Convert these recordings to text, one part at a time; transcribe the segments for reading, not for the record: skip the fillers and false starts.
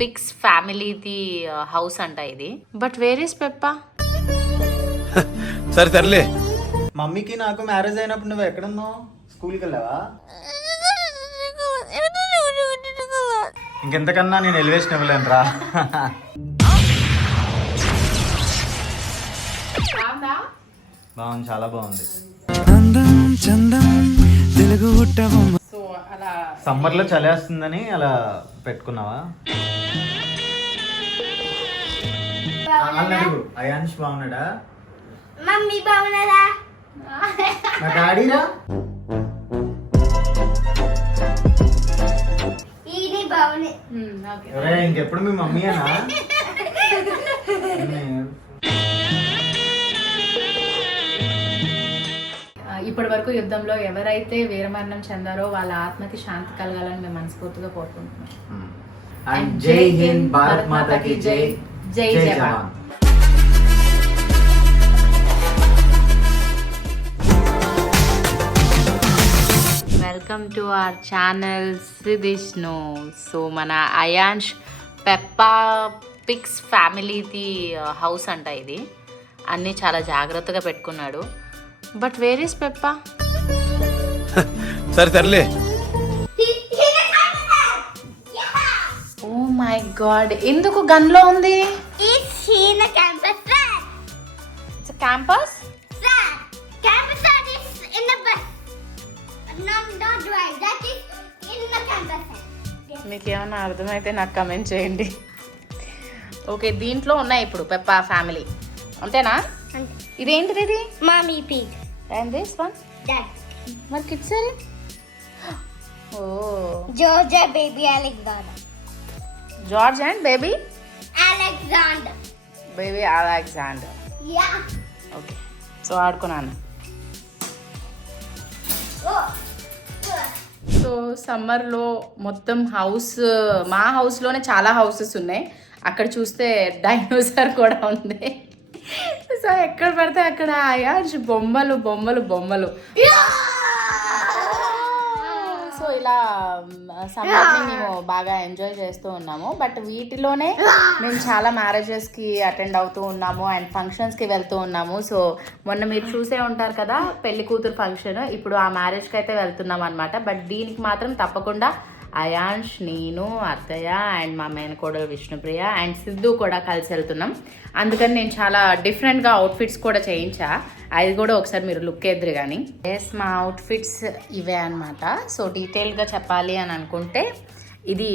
Pics ఫ్యామిలీది house అంట ఇది. But where is Peppa? సరే సర్లే. మమ్మీకి నాకు మ్యారేజ్ అయినప్పుడు నువ్వు ఎక్కడున్నావు? స్కూల్కి వెళ్ళావా? ఇంకెంతకన్నా నేను ఎలివేషన్ ఇవ్వలేను రా. బాగుంది, చాలా బాగుంది. సో అలా సమ్మర్ లో చలేస్తుందని అలా పెట్టుకున్నావా? అడుగు, అయాన్ష్ బాగున్నాడా? మమ్మీ బాగున్నారా? మా డాడీరా? ఇది బాగుంది. ఒరే ఇంకెప్పుడు మీ మమ్మీయేనా? ఇప్పటి వరకు యుద్ధంలో ఎవరైతే వీరమరణం చెందారో వాళ్ళ ఆత్మకి శాంతి కలగాలని మేము మనస్ఫూర్తిగా కోరుకుంటున్నాం. జై హింద్, భారత్ మాతాకి జై, జై జవాన్. వెల్కమ్ టు అవర్ ఛానల్ శ్రీదిష్ణు. సో మన అయాన్ష్ పెప్పా పిక్స్ ఫ్యామిలీది హౌస్ అంట ఇది. అన్నీ చాలా జాగ్రత్తగా పెట్టుకున్నాడు. But where is Peppa? సరే సర్లే. ఓ మై గాడ్, ఎందుకు గన్లో ఉంది? It's in the campus flat. It's campus. Flat. Campus flat is in the bus. Not right. That is in the campus flat. మీకు ఏమైనా అర్థమైతే నాకు కమెంట్ చేయండి. ఓకే, దీంట్లో ఉన్నాయి ఇప్పుడు పెప్పా ఫ్యామిలీ, అంతేనా? ఇదేంటిది ఇది? Mommy pig. And this one That. మరి కిడ్స్ అది? Oh, Georgia baby Alexander. George and baby Alexander. Baby Alexander. Yeah. Okay, so ఆడుకున్నాను. Oh. సో సమ్మర్లో మొత్తం హౌస్, మా హౌస్లోనే చాలా హౌసెస్ ఉన్నాయి. అక్కడ చూస్తే డైనోసార్ కూడా ఉంది. సో ఎక్కడ పడితే అక్కడ అయాన్ష్ బొమ్మలు బొమ్మలు బొమ్మలు. సో ఇలా సమ్మర్ని మేము బాగా ఎంజాయ్ చేస్తూ ఉన్నాము. బట్ వీటిలోనే మేము చాలా మ్యారేజెస్కి అటెండ్ అవుతూ ఉన్నాము అండ్ ఫంక్షన్స్కి వెళ్తూ ఉన్నాము. సో మొన్న మీరు చూసే ఉంటారు కదా పెళ్లి కూతురు ఫంక్షన్, ఇప్పుడు ఆ మ్యారేజ్కి అయితే వెళ్తున్నాం అనమాట. బట్ దీనికి మాత్రం తప్పకుండా అయాన్ష్, నేను, అత్తయ్య అండ్ మా మేనకోడలు విష్ణుప్రియ అండ్ సిద్ధు కూడా కలిసి వెళ్తున్నాం. అందుకని నేను చాలా డిఫరెంట్గా అవుట్ఫిట్స్ కూడా చేయించా. అది కూడా ఒకసారి మీరు లుక్ ఎదురు కానీ. ఎస్, మా అవుట్ఫిట్స్ ఇవే అనమాట. సో డీటెయిల్గా చెప్పాలి అని అనుకుంటే ఇది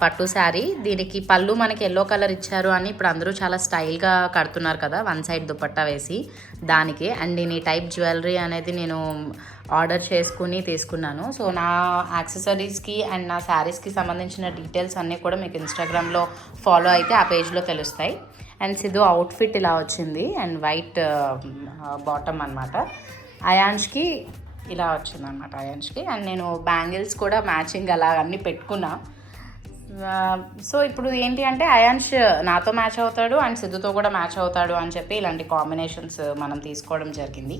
పట్టు శారీ. దీనికి పళ్ళు మనకి ఎల్లో కలర్ ఇచ్చారు అని ఇప్పుడు అందరూ చాలా స్టైల్గా కడుతున్నారు కదా, వన్ సైడ్ దుపట్టా వేసి దానికి. అండ్ నేను ఈ టైప్ జ్యువెలరీ అనేది నేను ఆర్డర్ చేసుకుని తీసుకున్నాను. సో నా యాక్సెసరీస్కి అండ్ నా శారీస్కి సంబంధించిన డీటెయిల్స్ అన్నీ కూడా మీకు ఇన్స్టాగ్రామ్లో ఫాలో అయితే ఆ పేజ్లో తెలుస్తాయి. అండ్ సిద్ధు అవుట్ఫిట్ ఇలా వచ్చింది అండ్ వైట్ బాటమ్ అనమాట. అయాన్ష్కి ఇలా వచ్చింది అనమాట అయాన్ష్కి. అండ్ నేను బ్యాంగిల్స్ కూడా మ్యాచింగ్ అలా అన్నీ పెట్టుకున్నా. సో ఇప్పుడు ఏంటి అంటే అయాన్ష్ నాతో మ్యాచ్ అవుతాడు అండ్ సిద్ధుతో కూడా మ్యాచ్ అవుతాడు అని చెప్పి ఇలాంటి కాంబినేషన్స్ మనం తీసుకోవడం జరిగింది.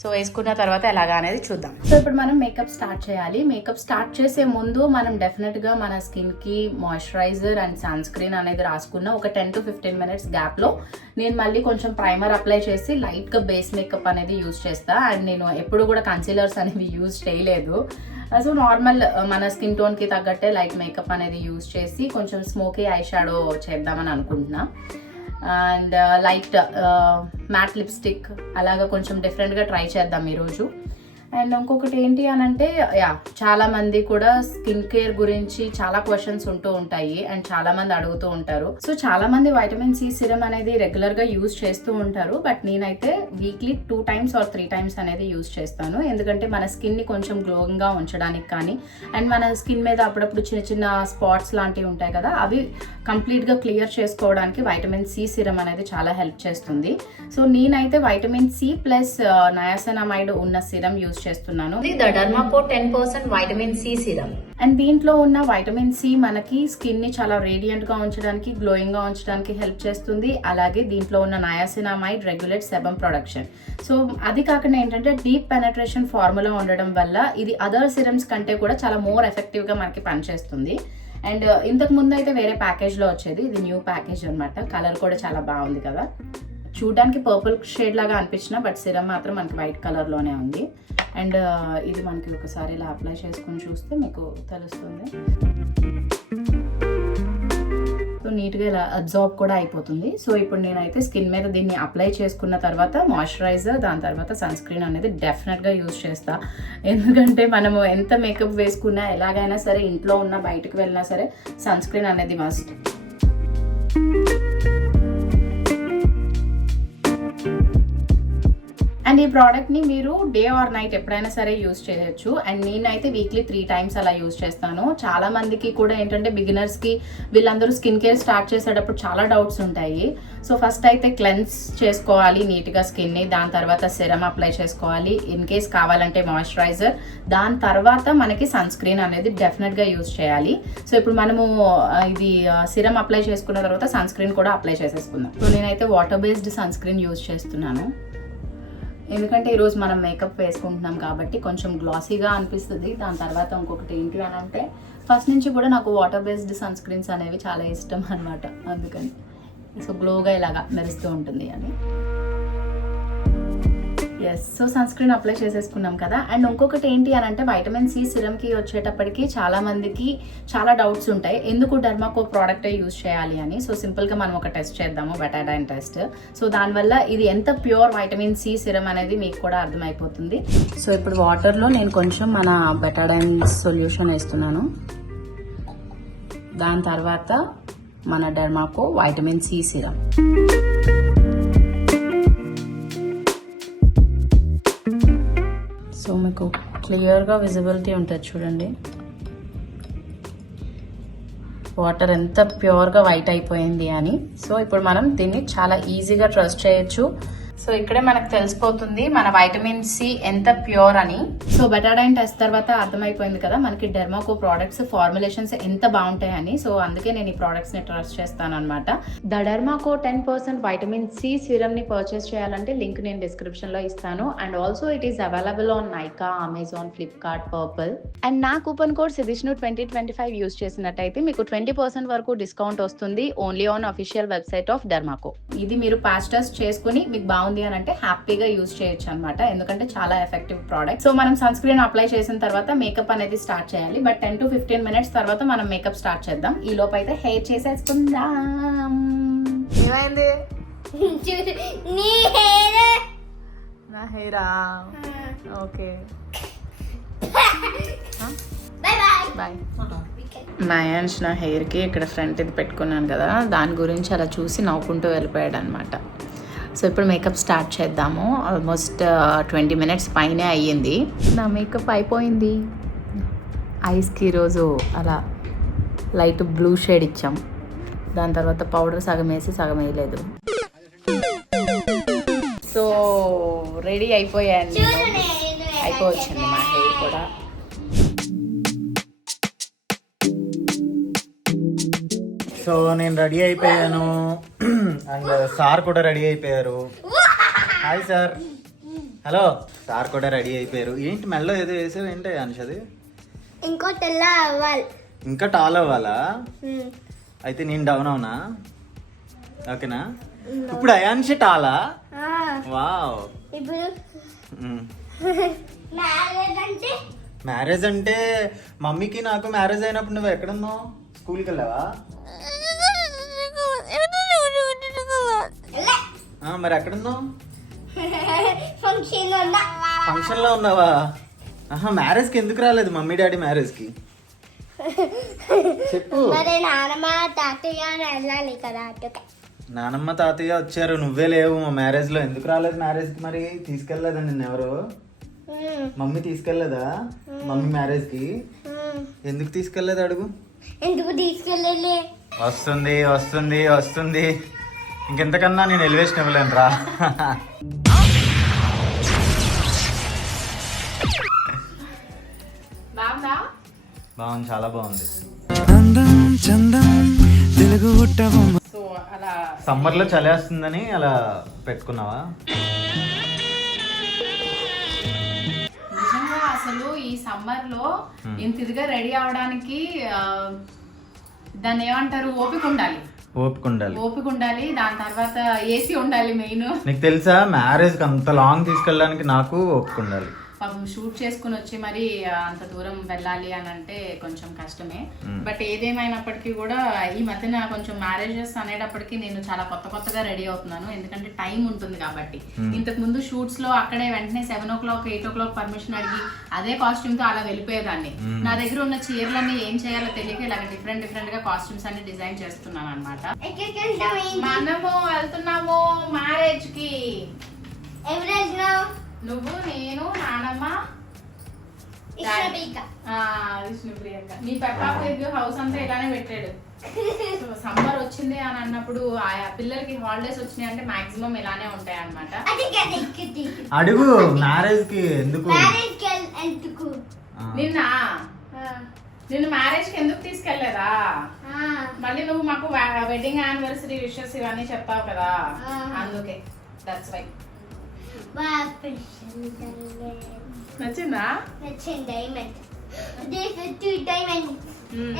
సో వేసుకున్న తర్వాత ఎలాగా అనేది చూద్దాం. సో ఇప్పుడు మనం మేకప్ స్టార్ట్ చేయాలి. మేకప్ స్టార్ట్ చేసే ముందు మనం డెఫినెట్గా మన స్కిన్కి మాయిశ్చరైజర్ అండ్ సన్ స్క్రీన్ అనేది రాసుకున్న ఒక 10 to 15 minutes గ్యాప్లో నేను మళ్ళీ కొంచెం ప్రైమర్ అప్లై చేసి లైట్గా బేస్ మేకప్ అనేది యూజ్ చేస్తా. అండ్ నేను ఎప్పుడు కూడా కన్సీలర్స్ అనేవి యూజ్ చేయలేదు. సో నార్మల్ మన స్కిన్ టోన్కి తగ్గట్టే లైట్ మేకప్ అనేది యూజ్ చేసి కొంచెం స్మోకీ ఐ షాడో చేద్దామని అనుకుంటున్నా. అండ్ లైట్ మ్యాట్ లిప్స్టిక్ అలాగా కొంచెం డిఫరెంట్గా ట్రై చేద్దాం ఈరోజు. అండ్ ఇంకొకటి ఏంటి అని అంటే చాలామంది కూడా స్కిన్ కేర్ గురించి చాలా క్వశ్చన్స్ ఉంటూ ఉంటాయి అండ్ చాలామంది అడుగుతూ ఉంటారు. సో చాలామంది వైటమిన్ సి సిరమ్ అనేది రెగ్యులర్గా యూజ్ చేస్తూ ఉంటారు. బట్ నేనైతే వీక్లీ 2 times or 3 times అనేది యూజ్ చేస్తాను. ఎందుకంటే మన స్కిన్ని కొంచెం గ్లోయింగ్గా ఉంచడానికి కానీ అండ్ మన స్కిన్ మీద అప్పుడప్పుడు చిన్న చిన్న స్పాట్స్ లాంటివి ఉంటాయి కదా, అవి కంప్లీట్గా క్లియర్ చేసుకోవడానికి వైటమిన్ సి సిరమ్ అనేది చాలా హెల్ప్ చేస్తుంది. సో నేనైతే వైటమిన్ సి ప్లస్ నయాసినమైడ్ ఉన్న సిరమ్ యూజ్ యూస్ చేస్తున్నాను. ఇది the derma co 10% vitamin C serum. And దీంట్లో ఉన్న వైటమిన్ సి మనకి స్కిన్ ని చాలా రేడియంట్ గా ఉంచడానికి, గ్లోయింగ్ గా ఉంచడానికి హెల్ప్ చేస్తుంది. అలాగే దీంట్లో ఉన్న నయాసినామైడ్ రెగ్యులేట్ సెబమ్ ప్రొడక్షన్. సో అది కాకుండా ఏంటంటే డీప్ పెనట్రేషన్ ఫార్ములా ఉండడం వల్ల ఇది అదర్ సిరమ్స్ కంటే కూడా చాలా మోర్ ఎఫెక్టివ్ గా మనకి పనిచేస్తుంది. అండ్ ఇంతకు ముందు అయితే వేరే ప్యాకేజ్ లో వచ్చేది, ఇది న్యూ ప్యాకేజ్ అనమాట. కలర్ కూడా చాలా బాగుంది కదా, చూడడానికి పర్పుల్ షేడ్ లాగా అనిపించిన బట్ సిరమ్ మాత్రం మనకి వైట్ కలర్ లోనే ఉంది. అండ్ ఇది మనకి ఒకసారి ఇలా అప్లై చేసుకుని చూస్తే మీకు తెలుస్తుంది. సో నీట్గా ఇలా అబ్జార్బ్ కూడా అయిపోతుంది. సో ఇప్పుడు నేనైతే స్కిన్ మీద దీన్ని అప్లై చేసుకున్న తర్వాత మాయిశ్చరైజర్, దాని తర్వాత సన్ స్క్రీన్ అనేది డెఫినెట్గా యూజ్ చేస్తా. ఎందుకంటే మనము ఎంత మేకప్ వేసుకున్నా, ఎలాగైనా సరే ఇంట్లో ఉన్నా బయటకు వెళ్ళినా సరే సన్ స్క్రీన్ అనేది మస్ట్. అండ్ ఈ ప్రోడక్ట్ని మీరు డే ఆర్ నైట్ ఎప్పుడైనా సరే యూజ్ చేయొచ్చు. అండ్ నేనైతే వీక్లీ 3 times అలా యూజ్ చేస్తాను. చాలా మందికి కూడా ఏంటంటే బిగినర్స్కి వీళ్ళందరూ స్కిన్ కేర్ స్టార్ట్ చేసేటప్పుడు చాలా డౌట్స్ ఉంటాయి. సో ఫస్ట్ అయితే క్లెన్స్ చేసుకోవాలి నీట్గా స్కిన్ని, దాని తర్వాత సిరమ్ అప్లై చేసుకోవాలి, ఇన్ కేస్ కావాలంటే మాయిశ్చరైజర్, దాని తర్వాత మనకి సన్ స్క్రీన్ అనేది డెఫినెట్గా యూజ్ చేయాలి. సో ఇప్పుడు మనము ఇది సిరమ్ అప్లై చేసుకున్న తర్వాత సన్ స్క్రీన్ కూడా అప్లై చేసేసుకుందాం. సో నేనైతే water based sunscreen use చేస్తున్నాను. ఎందుకంటే ఈరోజు మనం మేకప్ వేసుకుంటున్నాం కాబట్టి కొంచెం గ్లాసీగా అనిపిస్తుంది. దాని తర్వాత ఇంకొకటి ఏంటి అని అంటే ఫస్ట్ నుంచి కూడా నాకు వాటర్ బేస్డ్ సన్ స్క్రీన్స్ అనేవి చాలా ఇష్టం అనమాట. అందుకని సో గ్లోగా ఇలాగా మెరుస్తూ ఉంటుంది అని. Yes, so sunscreen apply చేసేసుకున్నాం కదా. అండ్ ఇంకొకటి ఏంటి అని అంటే వైటమిన్ సి సిరమ్కి వచ్చేటప్పటికి చాలా మందికి చాలా డౌట్స్ ఉంటాయి, ఎందుకు డర్మాకో ప్రోడక్టే యూజ్ చేయాలి అని. సో సింపుల్గా మనం ఒక టెస్ట్ చేద్దాము, బెటాడైన్ టెస్ట్. సో దానివల్ల ఇది ఎంత ప్యూర్ వైటమిన్ సి సిరమ్ అనేది మీకు కూడా అర్థమైపోతుంది. సో ఇప్పుడు వాటర్లో నేను కొంచెం మన బెటాడైన్ సొల్యూషన్ వేస్తున్నాను. దాని తర్వాత మన డర్మాకో వైటమిన్ సి సిరమ్. సో మీకు క్లియర్గా విజిబిలిటీ ఉంటుంది చూడండి, వాటర్ ఎంత ప్యూర్గా వైట్ అయిపోయింది అని. సో ఇప్పుడు మనం దీన్ని చాలా ఈజీగా ట్రస్ట్ చేయొచ్చు. సో ఇక్కడే మనకు తెలిసిపోతుంది మన వైటమిన్ సి ఎంత ప్యూర్ అని. సో బెటాడైన్ టెస్ట్ తర్వాత అర్థమైపోయింది కదా మనకి డెర్మాకో ప్రోడక్ట్స్ ఫార్ములేషన్స్ ఎంత బాగుంటాయని. సో అందుకే నేను ఈ ప్రోడక్ట్స్ ని ట్రస్ట్ చేస్తాను అనమాట. The Dermaco 10% vitamin C serum ని పర్చేస్ చేయాలంటే లింక్ నేను డిస్క్రిప్షన్ లో ఇస్తాను. And also it is available on Nykaa, Amazon, Flipkart, Purplle. And నా కూపన్ కోడ్ సిదిష్ను 2025 యూజ్ చేసినట్టయితే మీకు 20% వరకు డిస్కౌంట్ వస్తుంది only on official website of Dermaco. ఇది మీరు ప్యాచ్ టెస్ట్ చేసుకుని మీకు బాగుంది అని అంటే హ్యాపీగా యూజ్ చేయొచ్చు అనమాట, ఎందుకంటే చాలా ఎఫెక్టివ్ ప్రోడక్ట్. సో మనం సన్ స్క్రీన్ అప్లై చేసిన తర్వాత మేకప్ అనేది స్టార్ట్ చేయాలి. బట్ 10 to 15 minutes తర్వాత మనం మేకప్ స్టార్ట్ చేద్దాం. ఈ లోపు అయితే హెయిర్ చేసేసుకుందాం. ఏమైంది? నీ హెయిర్ నా హెయిరా? Okay, bye bye. బాయ్. నయాన్స్ నా హెయిర్కి ఇక్కడ ఫ్రంట్ ఇది పెట్టుకున్నాను కదా, దాని గురించి అలా చూసి నవ్వుకుంటూ వెళ్ళిపోయాడు అనమాట. సో ఇప్పుడు మేకప్ స్టార్ట్ చేద్దాము. ఆల్మోస్ట్ 20 minutes పైనే అయ్యింది. నా మేకప్ అయిపోయింది. ఐస్కి ఈరోజు అలా లైట్ బ్లూ షేడ్ ఇచ్చాం. దాని తర్వాత పౌడర్ సగం వేసి సగం వేయలేదు. సో రెడీ అయిపోయాను నేను, అయిపోవచ్చింది మా హెయిర్ కూడా. సో నేను రెడీ అయిపోయాను అండ్ సార్ కూడా రెడీ అయిపోయారు. Hi sir. హలో. సార్ కూడా రెడీ అయిపోయారు. ఏంటి మెల్లో ఏదో వేసావు ఏంటి అనుషది? ఇంకో తెల్ల అవ్వాలి. ఇంకా టాల్ అవ్వాలా? అయితే నేను డౌన్ అవునా? ఓకేనా? ఇప్పుడు అయాన్షి టాలా? వావ్. ఇప్పుడు మ్యారేజ్ అంటే మమ్మీకి నాకు మ్యారేజ్ అయినప్పుడు నువ్వు ఎక్కడున్నావు? స్కూల్కి వెళ్ళావా? మరి ఎక్కడున్నావు? ఫంక్షన్ లో ఉన్నావా? ఆహా, మ్యారేజ్ కి ఎందుకు రాలేదు మమ్మీ డాడీ మ్యారేజ్ కి? చెప్పు. నానమ్మ తాతయ్య వెళ్ళాలి కదా. నానమ్మ తాతయ్య వచ్చారు, నువ్వే లేవు మా మ్యారేజ్ లో. ఎందుకు రాలేదు మ్యారేజ్ కి? మరి తీసుకెళ్లేదా నిన్ను ఎవరు? మమ్మీ తీసుకెళ్లేదా మమ్మీ మ్యారేజ్ కి? ఎందుకు తీసుకెళ్లేదు అడుగు. ఎందుకు తీసుకెళ్ళలే? వస్తుంది వస్తుంది వస్తుంది, ఇంకెంతకన్నా నేను ఎలివేషన్ ఇవ్వలేను రా. బాగుందా? బాగుంది, చాలా బాగుంది. సో అలా సమ్మర్ లో చలేస్తుందని అలా పెట్టుకున్నావా? నిజంగా అసలు ఈ సమ్మర్ లో ఇంత ఇదిగా రెడీ అవడానికి దాన్ని ఏమంటారు, ఓపిక ఉండాలి. ఓపిక ఉండాలి, దాని తర్వాత ఏసీ ఉండాలి మెయిన్. నీకు తెలుసా, మ్యారేజ్ కి అంత లాంగ్ తీసుకెళ్ళడానికి నాకు ఓపిక ఉండాలి. పాపం షూట్ చేసుకుని వచ్చి మరి అంత దూరం వెళ్ళాలి అని అంటే కొంచెం కష్టమే. బట్ ఏదేమైనప్పటికీ కూడా ఈ మధ్యన కొంచెం మ్యారేజెస్ అనేటప్పటికీ నేను చాలా కొత్తగా రెడీ అవుతున్నాను, ఎందుకంటే టైం ఉంటుంది కాబట్టి. ఇంతకు ముందు షూట్స్ లో అక్కడే వెంటనే 7 o'clock 8 o'clock పర్మిషన్ అడిగి అదే కాస్ట్యూమ్ తో అలా వెళ్ళిపోయేదాన్ని. నా దగ్గర ఉన్న చీరలన్నీ ఏం చేయాలో తెలియక ఇలాగ డిఫరెంట్ గా కాస్ట్యూమ్స్ అన్ని డిజైన్ చేస్తున్నాను అనమాట. మనము వెళ్తున్నాము మ్యారేజ్ కి. నువ్వు, నేను, నానమ్మ, విష్ణుప్రియంక. మీ పెప్ప హౌస్ అంతా ఇలానే పెట్టాడు. సమ్మర్ వచ్చింది అని అన్నప్పుడు ఆ పిల్లలకి హాలిడేస్ వచ్చినాయి అంటే మాక్సిమం ఇలానే ఉంటాయి అన్నమాట. అడుగు, మ్యారేజ్ కి ఎందుకు? నిన్ను మ్యారేజ్ కి ఎందుకు తీసుకెళ్లేదా? మళ్ళీ నువ్వు మాకు వెడ్డింగ్ యానివర్సరీ విషెస్ ఇవన్నీ చెప్పావు కదా, అందుకే. That's why. నచ్చిందా? నచ్చింది. Diamond. There's 2 diamonds.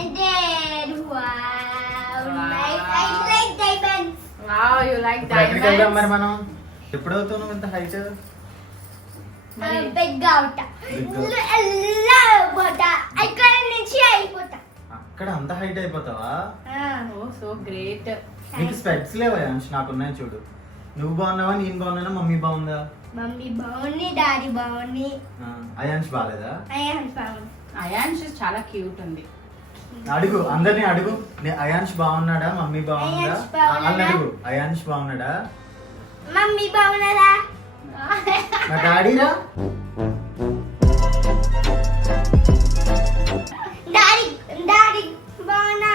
And then wow, nice. I like diamonds. Wow, you like ఎక్కడికి వెళ్దాం diamonds? మరి మనం? ఎప్పుడు అవుతావు ఇంత హైట్? Big out. ఇక్కడ నుంచి అయిపోతా. అక్కడ అంత హైట్ అయిపోతావా? Oh, so great. నీకు స్పెట్స్ లేవా అంశ్? నాకున్నాయి చూడు. నువ్వు బాగున్నావా, నేను బాగున్నానా, మమ్మీ బాగుందా? మమ్మీ బాగుంది, డాడీ బాగుంది. అయాన్ష్ బాగాలేదా? అయాన్ష్ బాగుంది. అయాన్ష్ చాలా క్యూట్ ఉంది. అడుగు, అందరినీ అడుగు. అయాన్ష్ బాగున్నాడా, మమ్మీ బాగుందా అయాన్ష్ బాగున్నాడా? అని అడుగు. అయాన్ష్ బాగున్నాడా, మమ్మీ బాగున్నారా? నా డాడీరా? డాడీ బాగున్నా.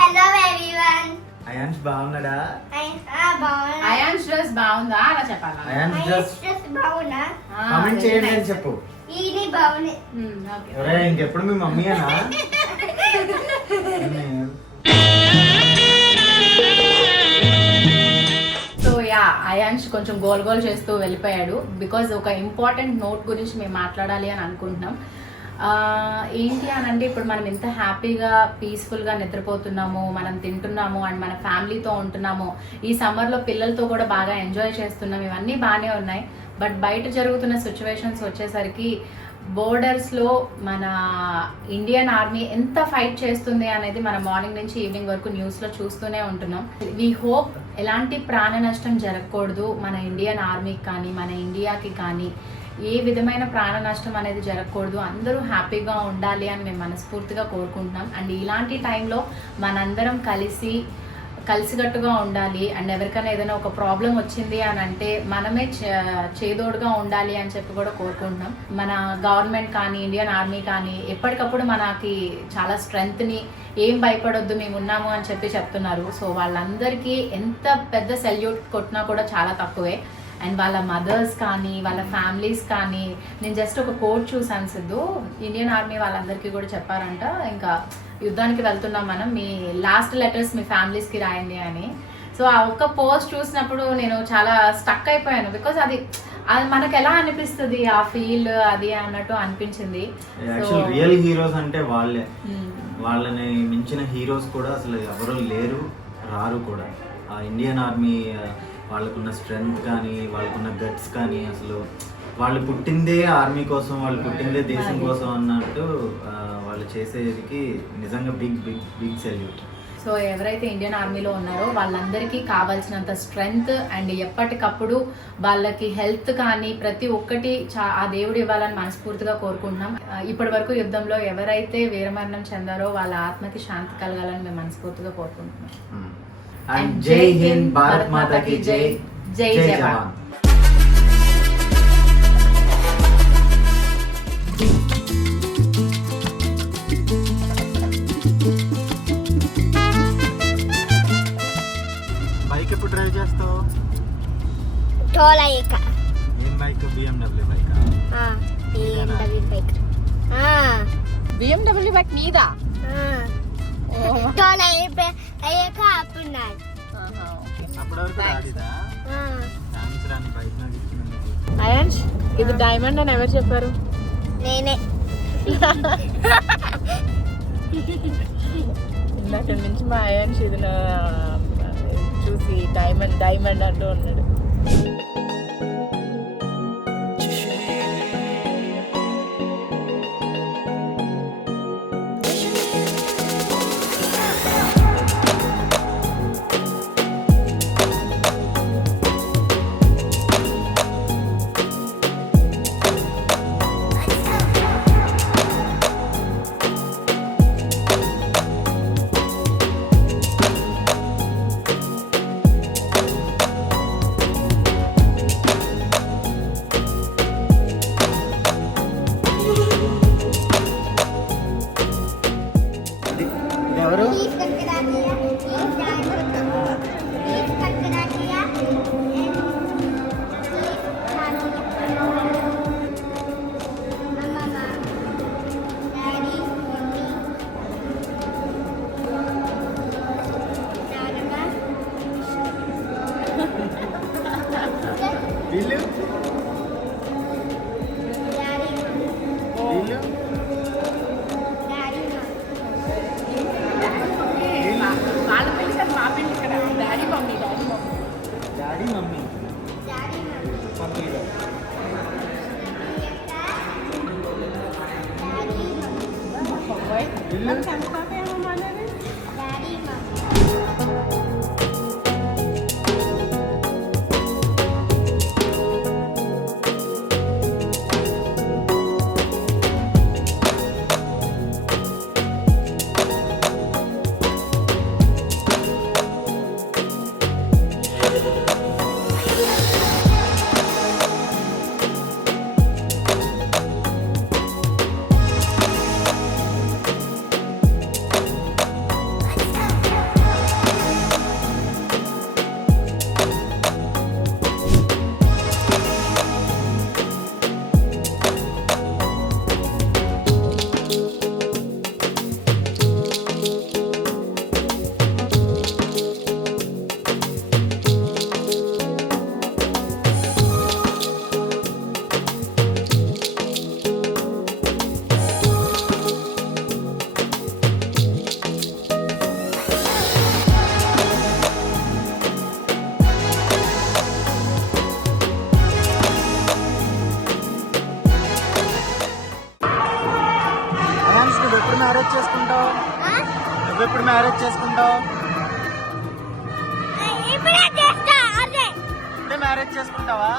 Hello everyone. అయాన్ష్ బాగున్నాడా? బాగున్నా. అయాన్ష్ డ్రెస్ బాగుందా అలా చెప్పాలా? అయాన్ష్ డ్రెస్ బాగున్నా. కామెంట్ చేయండి అని చెప్పు. ఇది బాగుంది. ఒరే, ఇంకెప్పుడు మీ మమ్మీ అనా? సో యా, అయాన్ష్ కొంచెం గోల్ చేస్తూ వెళ్ళిపోయాడు. బికాజ్ ఒక ఇంపార్టెంట్ నోట్ గురించి మేము మాట్లాడాలి అని అనుకుంటున్నాం. ఏంటి అని అంటే, ఇప్పుడు మనం ఎంత హ్యాపీగా పీస్ఫుల్గా నిద్రపోతున్నాము, మనం తింటున్నాము అండ్ మన ఫ్యామిలీతో ఉంటున్నాము, ఈ సమ్మర్లో పిల్లలతో కూడా బాగా ఎంజాయ్ చేస్తున్నాం, ఇవన్నీ బాగానే ఉన్నాయి. బట్ బయట జరుగుతున్న సిచ్యువేషన్స్ వచ్చేసరికి బోర్డర్స్లో మన ఇండియన్ ఆర్మీ ఎంత ఫైట్ చేస్తుంది అనేది మనం మార్నింగ్ నుంచి ఈవినింగ్ వరకు న్యూస్లో చూస్తూనే ఉంటున్నాం. వీ హోప్ ఎలాంటి ప్రాణ నష్టం జరగకూడదు మన ఇండియన్ ఆర్మీకి కానీ మన ఇండియాకి కానీ. ఏ విధమైన ప్రాణ నష్టం అనేది జరగకూడదు, అందరూ హ్యాపీగా ఉండాలి అని మేము మనస్ఫూర్తిగా కోరుకుంటున్నాం. అండ్ ఇలాంటి టైంలో మనందరం కలిసికట్టుగా ఉండాలి. అండ్ ఎవరికైనా ఏదైనా ఒక ప్రాబ్లం వచ్చింది అని అంటే మనమే చేదోడుగా ఉండాలి అని చెప్పి కూడా కోరుకుంటున్నాం. మన గవర్నమెంట్ కానీ ఇండియన్ ఆర్మీ కానీ ఎప్పటికప్పుడు మనకి చాలా స్ట్రెంగ్త్ని, ఏం భయపడొద్దు మేము ఉన్నాము అని చెప్పి చెప్తున్నారు. సో వాళ్ళందరికీ ఎంత పెద్ద సెల్యూట్ కొట్టినా కూడా చాలా తక్కువే. అండ్ వాళ్ళ మదర్స్ కానీ వాళ్ళ ఫ్యామిలీస్ కానీ, నేను జస్ట్ ఒక కోట్ చూసాను సిద్ధు, ఇండియన్ ఆర్మీ వాళ్ళందరికీ కూడా చెప్పారంట, ఇంకా యుద్ధానికి వెళ్తున్నాం మనం, మీ లాస్ట్ లెటర్స్ మీ ఫ్యామిలీస్కి రాయండి అని. సో ఆ ఒక్క పోస్ట్ చూసినప్పుడు నేను చాలా స్టక్ అయిపోయాను. బికాజ్ అది మనకు ఎలా అనిపిస్తుంది, ఆ ఫీల్ అది అన్నట్టు అనిపించింది. రియల్ హీరోస్ అంటే వాళ్ళే. వాళ్ళని మించిన హీరోస్ కూడా అసలు ఎవరు లేరు, రారు కూడా. ఆ ఇండియన్ ఆర్మీ వాళ్ళకున్న స్ట్రెంగ్త్ కానీ వాళ్ళకున్న గట్స్ కానీ, అసలు వాళ్ళు పుట్టిందే ఆర్మీ కోసం, వాళ్ళు పుట్టిందే దేశం కోసం అన్నట్టు వాళ్ళు చేసేదికి నిజంగా big big big salute. So ఎవరైతే ఇండియన్ ఆర్మీలో ఉన్నారో వాళ్ళందరికీ కావాల్సినంత స్ట్రెంగ్త్ అండ్ ఎప్పటికప్పుడు వాళ్ళకి హెల్త్ కానీ ప్రతి ఒక్కటి ఆ దేవుడు ఇవ్వాలని మనస్ఫూర్తిగా కోరుకుంటున్నాం. ఇప్పటి వరకు యుద్ధంలో ఎవరైతే వీరమరణం చెందారో వాళ్ళ ఆత్మకి శాంతి కలగాలని మేము మనస్ఫూర్తిగా కోరుకుంటున్నాం. అండ్ జై హింద్, భారత్ మాతాకి జై, జై జవాన్. బైక్ ఎప్పుడు డ్రైవ్ చేస్తావు? టోలైక. ఏం bike? BMW bike. BMW bike. BMW bike నీదా? Don't అయ్యాక ఆపున్నాయి. అప్పటి వరకు డాడీదా? థాంక్స్ రా, నీ బైక్ నాకు ఇచ్చినందుకు. అయాన్ష్, ఇది డైమండ్ అని ఎవరు చెప్పారు? నేనే. ఇందాక నుంచి మా అయాన్ష్ ఇది చూసి డైమండ్ డైమండ్ అంటూ ఉన్నాడు. ఇది ఎవరు? Please consider please వీళ్ళు వీళ్ళు వాళ్ళ పిలిచారు, మా పిల్లి ఇక్కడ. Daddy mummy, daddy mummy. Daddy mummy మమ్మీలో వీళ్ళు నువ్వు ఎప్పుడు మ్యారేజ్ చేసుకుంటావు? నువ్వెప్పుడు మ్యారేజ్ చేసుకుంటావు? ఇప్పుడే చేస్తా అదే. ఇప్పుడే మ్యారేజ్ చేసుకుంటావా?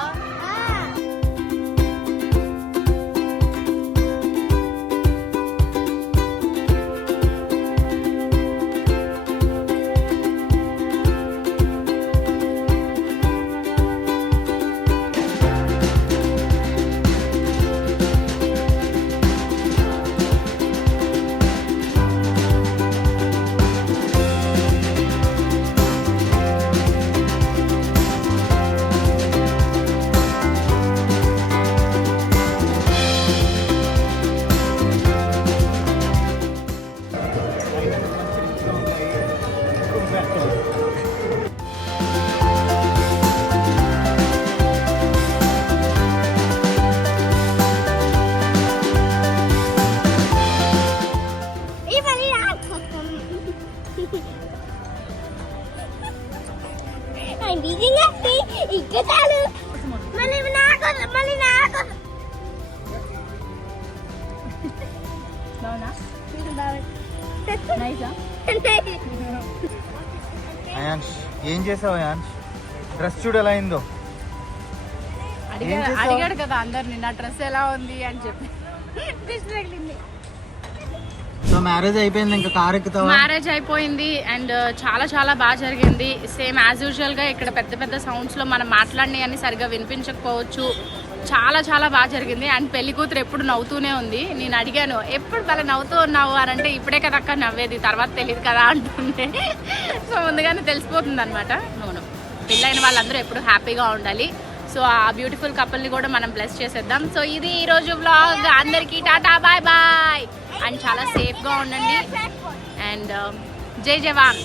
ఇక్కడాలు మళ్ళీ నాకు అయాన్ష్, ఏం చేసావు అయాన్ష్? డ్రెస్ చూడు ఎలా అయిందో. అడిగాడు కదా అందరిని నా డ్రెస్ ఎలా ఉంది అని చెప్పి. సో మ్యారేజ్ అయిపోయింది, ఇంకా కార్ ఎక్కుతావా? మ్యారేజ్ అయిపోయింది అండ్ చాలా చాలా బాగా జరిగింది. సేమ్ యాజ్ యూజువల్ గా ఇక్కడ పెద్ద పెద్ద సౌండ్స్ లో మనం మాట్లాడినవి అన్ని సరిగా వినిపించకపోవచ్చు. చాలా చాలా బాగా జరిగింది అండ్ పెళ్లి కూతురు ఎప్పుడు నవ్వుతూనే ఉంది. నేను అడిగాను ఎప్పుడు భలే నవ్వుతూ ఉన్నావు అని అంటే, ఇప్పుడే కదా అక్క నవ్వేది, తర్వాత తెలియదు కదా అంటుండే. సో ముందుగానే తెలిసిపోతుంది అనమాట. నోను, పెళ్ళైన వాళ్ళందరూ ఎప్పుడు హ్యాపీగా ఉండాలి. సో ఆ బ్యూటిఫుల్ కపుల్ని కూడా మనం బ్లెస్ చేసేద్దాం. సో ఇది ఈరోజు వ్లాగ్. అందరికీ టాటా బాయ్ బాయ్ అండ్ చాలా సేఫ్గా ఉండండి అండ్ జై జవాన్.